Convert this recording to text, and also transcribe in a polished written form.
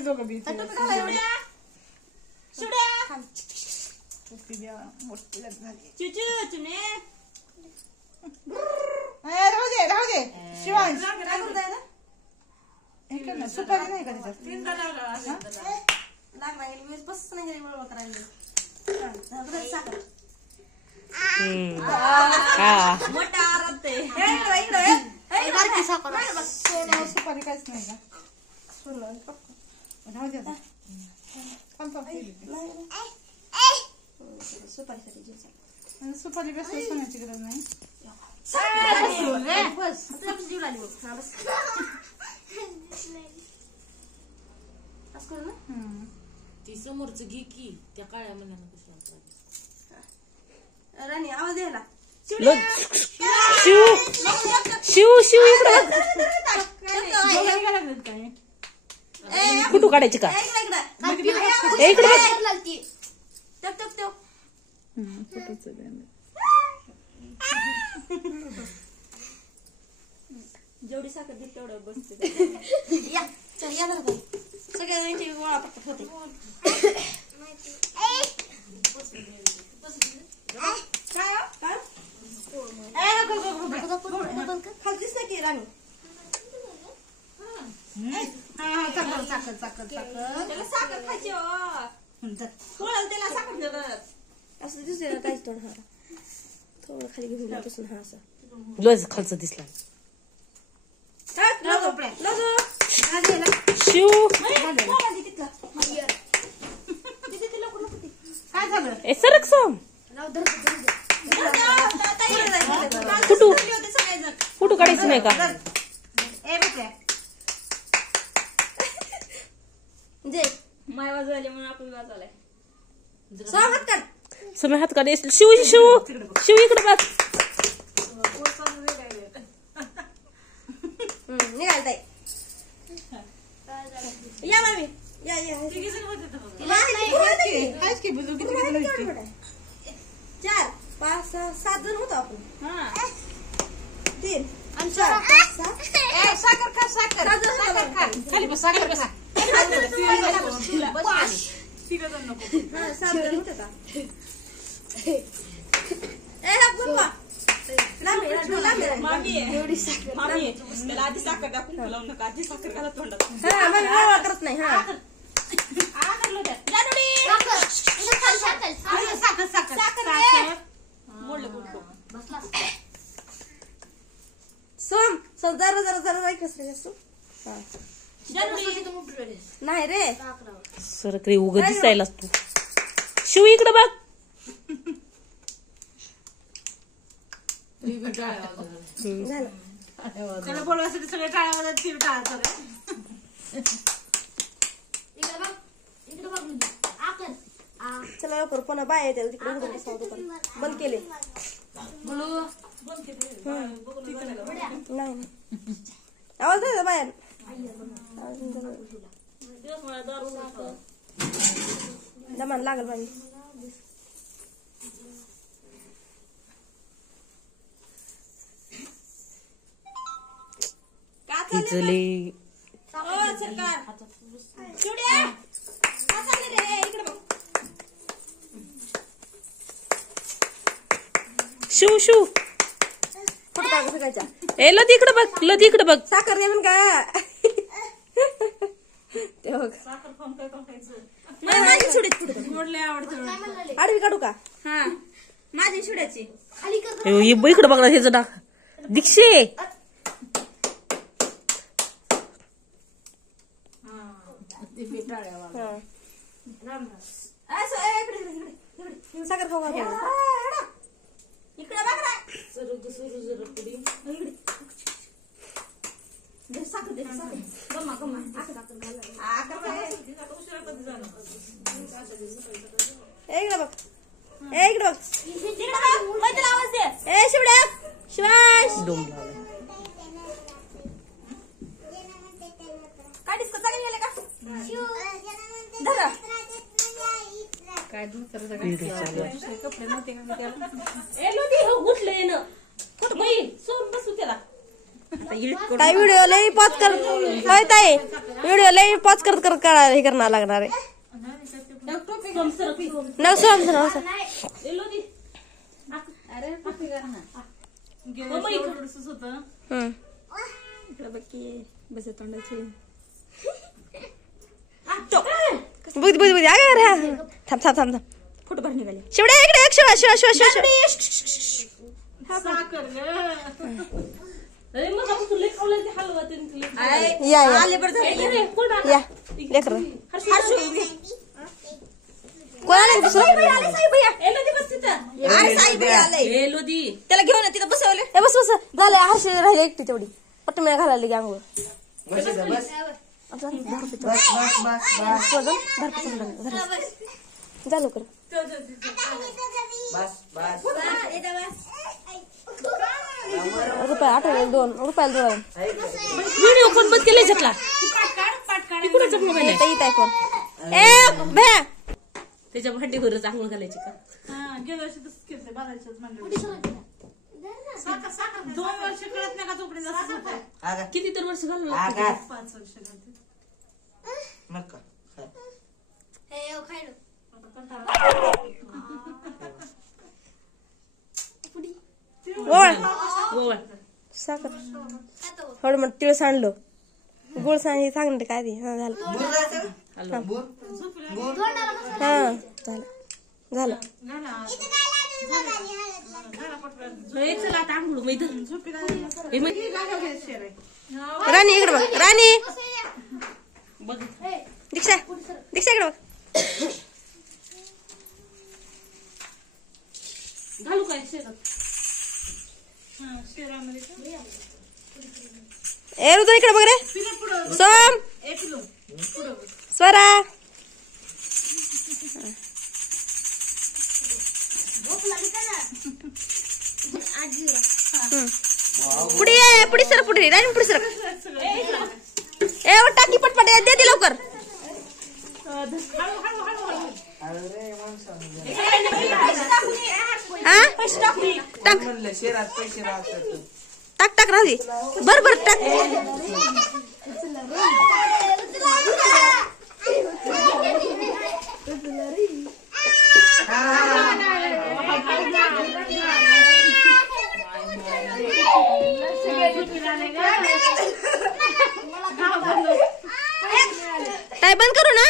खाली दोघं बी मोठी झाली राहू दे शिवांश सुपारी नाही का सुपारी काहीच नाही का राहू दे सुपारी बेस्ट सोन्याची गरज नाही ती समोरच घे की त्या काळ्या मनानं कसं राणी आवाज द्यायला शिव शिव शिव कुठू काढायची का जेवढी साखर दिली तेवढं बसते सगळ्या गोळा पटकन होते खालतीच नाही की राणी साखर साखर त्याला साखर खायची त्याला साखर देतात असं दिसते ना काहीच थोडं हा थोडं खाली घेऊन बसून हा असं लस खालचं दिसला शिव काय झालं ए सरक सम कुठू कुठू काढायचं नाही का जय माय वाजवायले म्हणून आपण वाजवलाय स्वागत कर समय हात काढ शिव शिव शिव इकडे बघ निघालताय या मामी या या चार पाच सहा सात जण होतो आपण 3 आणि 4 5 6 साखर खा साखर खाली बस साखर खा आधी साखर दाखवून नका आधी साखर घाला तोंडात करत नाही सोम जरा जरा जरा ऐकस रे नाही रे सरक रे उग दिसायलाच तू शिव इकडे बघ त्याला बोलवायसाठी सगळे टाळ्या टाळा चला लवकर पुन्हा बाय येते तिकडे बंद केले नाही आवाज नाही बाहेर दमान लागल बाई तिचले शिव शिव ए लदी इकडे बघ लदी इकडे बघ साखर दे पण काय आडवी काढू का हा माझी शिवड्याची इकडे बघ ना ह्याचं टाक दीक्षे साखर खाऊ इकडे बघ साखर दे गम्मा गम्मा इकडे बघ इकडे बघ आवाज दे ए शिवड्या शिवाश काढीस का चांगली गेले का धरा काय दूध कपडे नव्हते का उठले ना कुठं बाई सोडून बसू त्याला काय व्हिडिओ लई पाच कर काय ताई व्हिडिओ लई पॉज करत करत काढायला हे करायला लागणार आहे. नव सोम बसे तोंडाचे बुद्धी बुद्धी बुद्धी अगं थांब थांब थांब थांब फोटो भर निघाले. शिवड्या इकडे एक शिवा शिवा शिवा शिवा या या लेकर कोणाला दुसरं त्याला घेऊन तिथं बसवले. बस बस झालं हर्ष राहिले एकटी तेवढी पट्टी मला घालायला की अंघोळ जा लवकर रुपये 8 2 रुपयाला 2 व्हिडिओ कोण बंद केले जपला कुणाचा मोबाईल आहे इथं फोन ए भया त्याच्या भांडीवरच आंघोळ घालायची का. गेल्या वर्षी तसंच केलं बाजारच्याच मंडळी. 2 वर्ष कळत नाही का तोपर्यंत किती तर वर्ष घालून 5 वर्ष घालते. गोवा साखर थोडं मग तिळ सांडलं गुळ सांग हे सांगणार काय ते. हा झालं हा झालं चला आता आंघोळ राणी इकडे बघ राणी बघ दीक्षा दीक्षा इकडे बघ घालू काय शेतात ए ऋतू इकडे बघ रे सोम स्वरा पुढे ये पुढे सर पुढे राणी पुढे सर ए टाकी पटपट दे ती लवकर हा टाक टाक टाक राहू दे बर बर टाक काय बंद करू ना